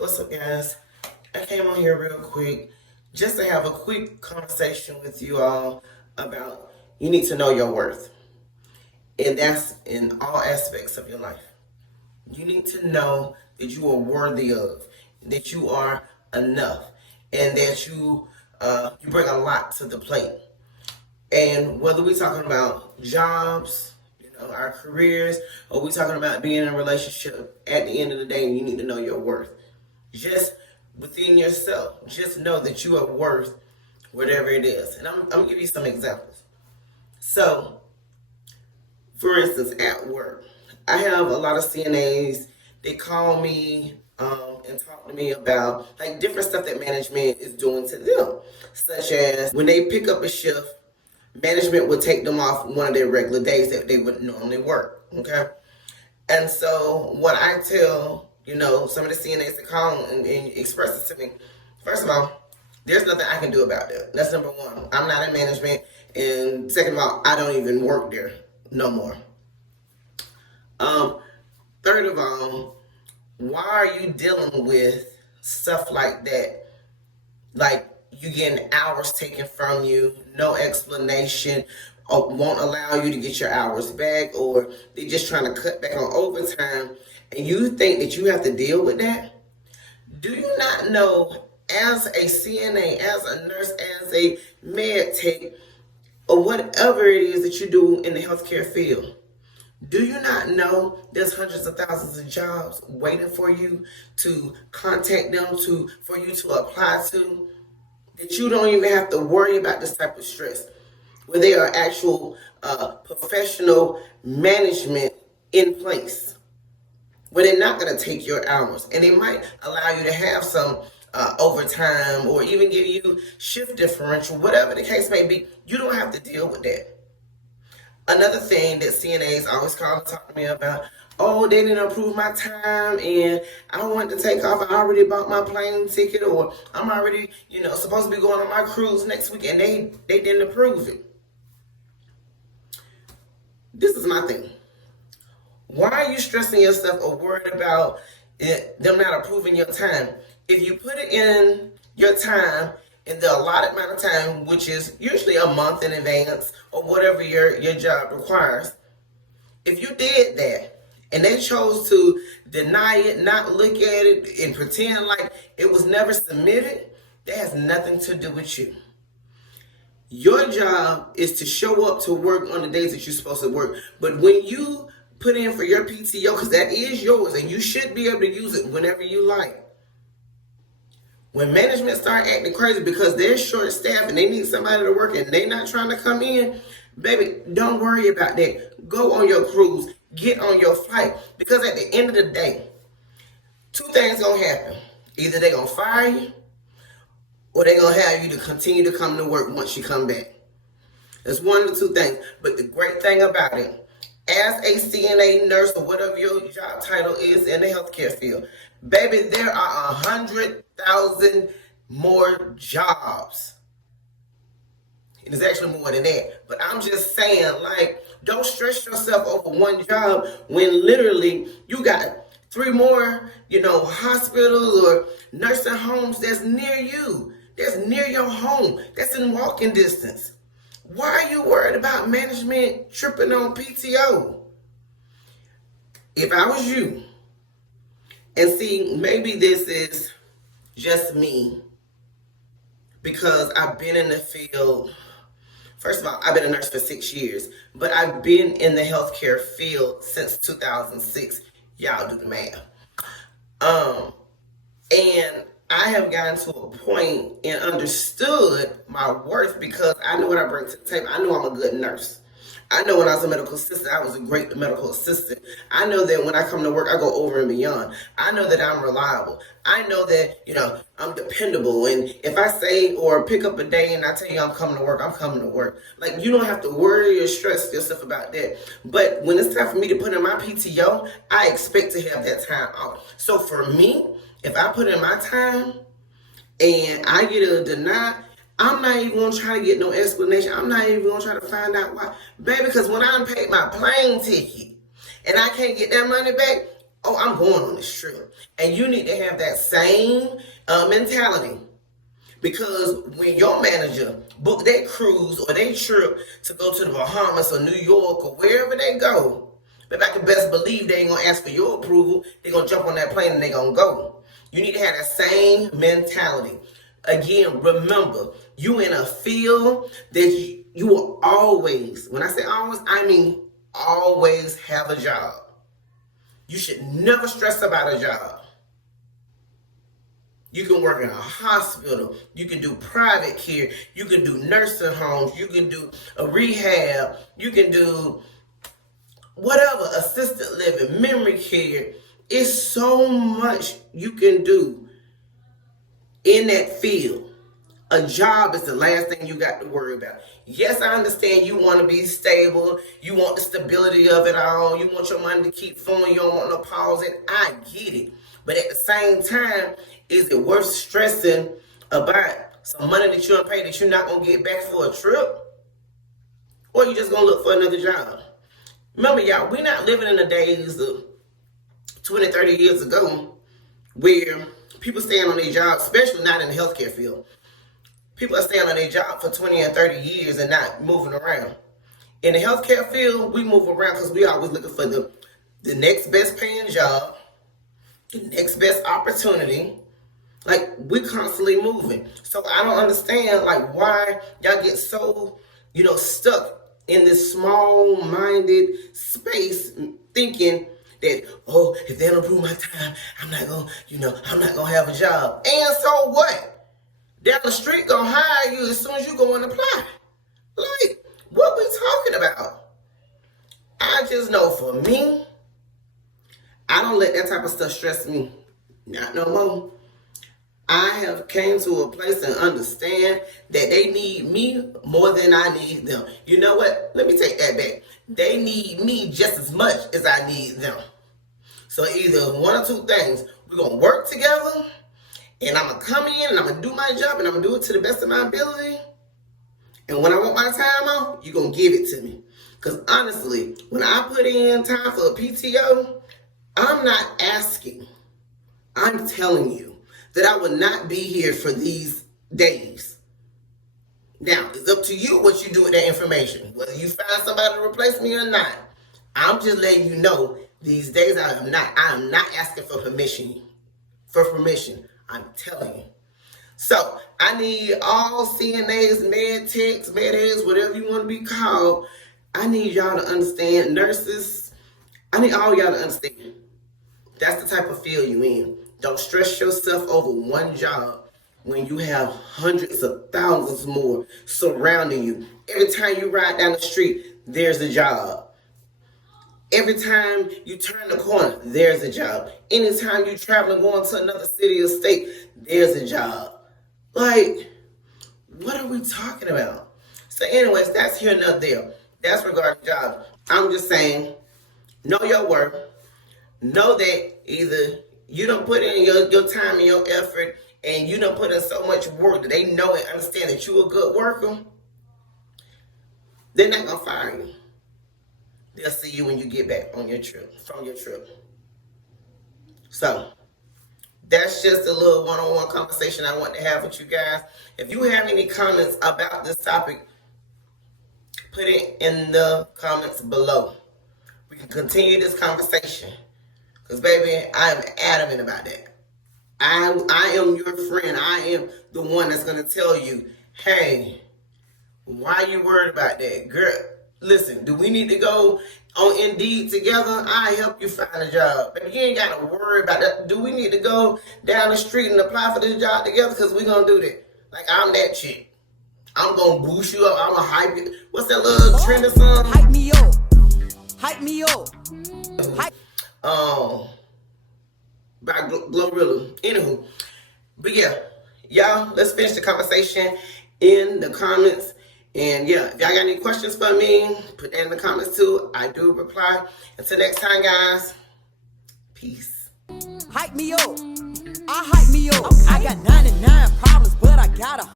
What's up, guys? I came on here real quick just to have a quick conversation with you all about you need to know your worth. And that's in all aspects of your life. You need to know that you are worthy of, that you are enough, and that you bring a lot to the plate. And whether we're talking about jobs, our careers, or we're talking about being in a relationship, at the end of the day, you need to know your worth. Just within yourself, just know that you are worth whatever it is. And I'm going to give you some examples. So, for instance, at work, I have a lot of CNAs. They call me and talk to me about like different stuff that management is doing to them, such as when they pick up a shift, management would take them off one of their regular days that they would normally work. Okay, and so what I tell some of the CNAs that call and express it to me, first of all, there's nothing I can do about that. That's number one. I'm not in management, and second of all, I don't even work there no more. Third of all, why are you dealing with stuff like that? Like you getting hours taken from you, no explanation, or won't allow you to get your hours back, or they're just trying to cut back on overtime, and you think that you have to deal with that? Do you not know, as a CNA, as a nurse, as a med tech, or whatever it is that you do in the healthcare field, do you not know there's hundreds of thousands of jobs waiting for you to contact them for you to apply to? That you don't even have to worry about this type of stress, where there are actual professional management in place, where they're not going to take your hours, and they might allow you to have some overtime or even give you shift differential, whatever the case may be. You don't have to deal with that. Another thing that CNAs always call and talk to me about, oh, they didn't approve my time and I want to take off. I already bought my plane ticket, or I'm already, supposed to be going on my cruise next week, and they didn't approve it. This is my thing. Why are you stressing yourself or worried about them not approving your time? If you put it in your time in the allotted amount of time, which is usually a month in advance or whatever your job requires, if you did that and they chose to deny it, not look at it, and pretend like it was never submitted, that has nothing to do with you. Your job is to show up to work on the days that you're supposed to work. But when you put in for your PTO, because that is yours and you should be able to use it whenever you like. When management start acting crazy because they're short staffed and they need somebody to work and they're not trying to come in, baby, don't worry about that. Go on your cruise. Get on your flight. Because at the end of the day, two things going to happen. Either they're going to fire you, or they're going to have you to continue to come to work once you come back. It's one of the two things. But the great thing about it, as a CNA nurse or whatever your job title is in the healthcare field, baby, there are 100,000 more jobs. And it's actually more than that. But I'm just saying, like, don't stress yourself over one job when literally you got 3 more, hospitals or nursing homes that's near you. That's near your home. That's in walking distance. Why are you worried about management tripping on PTO? If I was you, and see, maybe this is just me, because I've been in the field. First of all, I've been a nurse for 6 years, but I've been in the healthcare field since 2006. Y'all do the math. And I have gotten to a point and understood my worth because I know what I bring to the table. I know I'm a good nurse. I know when I was a medical assistant, I was a great medical assistant. I know that when I come to work, I go over and beyond. I know that I'm reliable. I know that, I'm dependable. And if I say or pick up a day and I tell you I'm coming to work, I'm coming to work. Like, you don't have to worry or stress yourself about that. But when it's time for me to put in my PTO, I expect to have that time off. So for me, if I put in my time and I get a deny, I'm not even going to try to get no explanation. I'm not even going to try to find out why. Baby, because when I paid my plane ticket and I can't get that money back, oh, I'm going on this trip. And you need to have that same mentality. Because when your manager book their cruise or their trip to go to the Bahamas or New York or wherever they go, but I can best believe they ain't going to ask for your approval. They're going to jump on that plane and they're going to go. You need to have that same mentality. Again, remember, you in a field that you will always, when I say always, I mean always have a job. You should never stress about a job. You can work in a hospital. You can do private care. You can do nursing homes. You can do a rehab. You can do whatever, assisted living, memory care. It's so much you can do in that field. A job is the last thing you got to worry about. Yes, I understand you want to be stable. You want the stability of it all. You want your money to keep flowing. You don't want no pause in. I get it. But at the same time, is it worth stressing about some money that you don't pay that you're not going to get back for a trip? Or you just going to look for another job? Remember, y'all, we're not living in the days of 20, 30 years ago where people staying on their jobs, especially not in the healthcare field. People are staying on their job for 20 and 30 years and not moving around. In the healthcare field, we move around because we always looking for the next best paying job, the next best opportunity. Like, we're constantly moving. So I don't understand, like, why y'all get so, stuck in this small-minded space thinking that, oh, if they don't approve my time, I'm not going to have a job. And so what? Down the street going to hire you as soon as you go and apply. Like, what we talking about? I just know for me, I don't let that type of stuff stress me. Not no more. I have came to a place and understand that they need me more than I need them. You know what? Let me take that back. They need me just as much as I need them. So either one or two things. We're going to work together, and I'm going to come in and I'm going to do my job, and I'm going to do it to the best of my ability. And when I want my time off, you're going to give it to me. Because honestly, when I put in time for a PTO, I'm not asking. I'm telling you that I will not be here for these days. Now, it's up to you what you do with that information. Whether you find somebody to replace me or not. I'm just letting you know these days I am not asking for permission. I'm telling you. So, I need all CNAs, med techs, med aids, whatever you want to be called. I need y'all to understand, nurses. I need all y'all to understand. That's the type of field you in. Don't stress yourself over one job when you have hundreds of thousands more surrounding you. Every time you ride down the street, there's a job. Every time you turn the corner, there's a job. Anytime you travel and going to another city or state, there's a job. Like, what are we talking about? So anyways, that's here and not there. That's regarding jobs. I'm just saying, know your worth. Know that either you don't put in your time and your effort, and you don't put in so much work that they know and understand that you're a good worker, they're not going to fire you. They'll see you when you get back on your trip, from your trip. So, that's just a little one-on-one conversation I want to have with you guys. If you have any comments about this topic, put it in the comments below. We can continue this conversation. Because, baby, I am adamant about that. I am your friend. I am the one that's going to tell you, hey, why are you worried about that? Girl, listen, do we need to go on Indeed together? I help you find a job. Baby, you ain't got to worry about that. Do we need to go down the street and apply for this job together? Because we're going to do that. Like, I'm that chick. I'm going to boost you up. I'm going to hype you. What's that little trend or something? Hype me up. Hype me up. Hype. By Glorilla. Anywho, but yeah, y'all, let's finish the conversation in the comments. And yeah, if y'all got any questions for me, put that in the comments too. I do reply. Until next time, guys, peace. Hype me up. I hype me up. I got 99 problems, but I got a